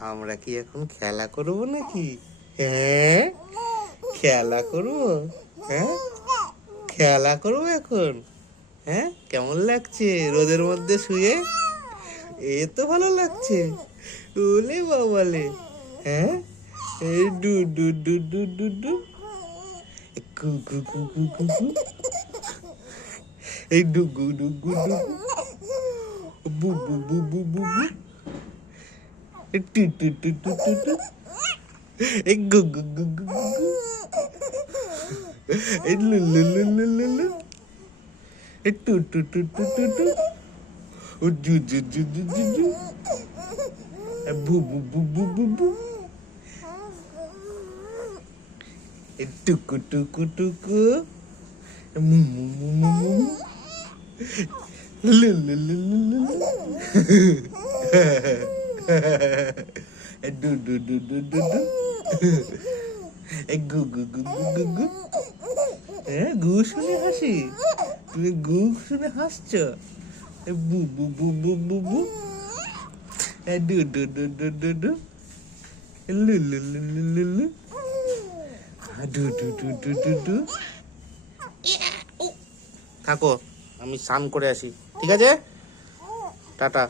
আমরা কি এখন খেলা করব নাকি? হ্যাঁ, খেলা করব। হ্যাঁ, খেলা করব এখন। হ্যাঁ, কেমন লাগছে রোদের মধ্যে শুয়ে? এ তো ভালো লাগছে। ওলে বাবালে। হ্যাঁ, এই do do do do do do, কু কু কু কু কু কু, এই ডুগু ডুগু ডুগু, বু বু বু বু বু বু, এই টু টু টু টু টু টু, এই গু গু গু গু গু গু, এই লু লু লু লু লু লু, এই টু টু টু টু টু টু, ও জু জু জু জু জু জু, এই বু বু বু বু বু বু, এই টুকু টুকু টুকু, মু মু মু মু মু, লু লু লু লু লু লু, এই do do do do do do, এই গু গু গু গু গু গু, হ্যাঁ গু শুনে হাসি? তুমি গু শুনে হাসছো? এই বু বু বু বু বু বু, এই do do do do do do, লু লু লু লু লু লু, do do do do do do. থাকো, আমি স্নান করে আসি, ঠিক আছে? টাটা।